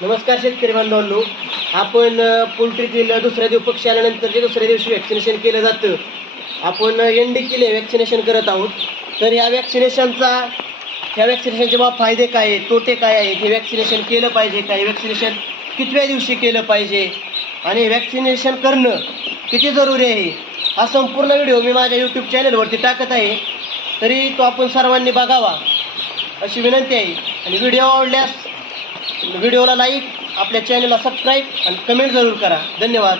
नमस्कार शेतकरी बांधवांनो, आपण पोल्ट्रीतील दुसऱ्या पक्षी आल्यानंतर दुसऱ्या दिवशी वॅक्सिनेशन केलं जातं. आपण ND वॅक्सिनेशन करत आहोत. तर ह्या वॅक्सिनेशनचे फायदे काय आहेत, तोटे काय आहेत, हे वॅक्सिनेशन केलं पाहिजे काय, वॅक्सिनेशन कितव्या दिवशी केलं पाहिजे आणि वॅक्सिनेशन करणं किती जरुरी आहे, हा संपूर्ण व्हिडिओ मी माझ्या यूट्यूब चॅनलवरती टाकत आहे. तरी तो आपण सर्वांनी बघावा अशी विनंती आहे. आणि व्हिडिओ आवडल्यास व्हिडिओला लाईक, आपल्या चॅनलला सबस्क्राईब आणि कमेंट जरूर करा. धन्यवाद.